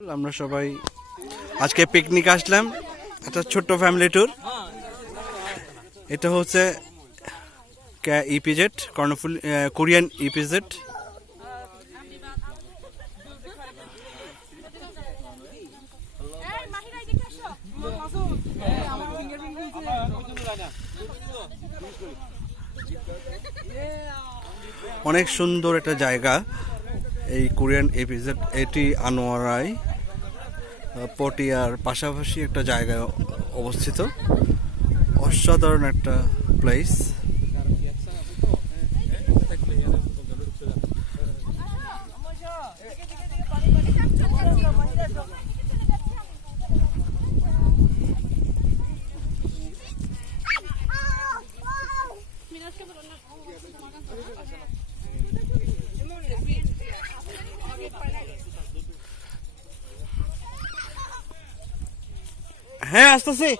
আমরা সবাই আজকে পিকনিক আসলাম, একটা ছোট্ট ফ্যামিলি ট্যুর। এটা হচ্ছে ইপিজেড কর্ণফুলি, কোরিয়ান ইপিজেড। অনেক সুন্দর একটা জায়গা এই কোরিয়ান ইপিজেড। এটি আনোয়ারায় পটিয়ার পাশাপাশি একটা জায়গায় অবস্থিত। অসাধারণ একটা প্লেস। হ্যাঁ, আসতেছি।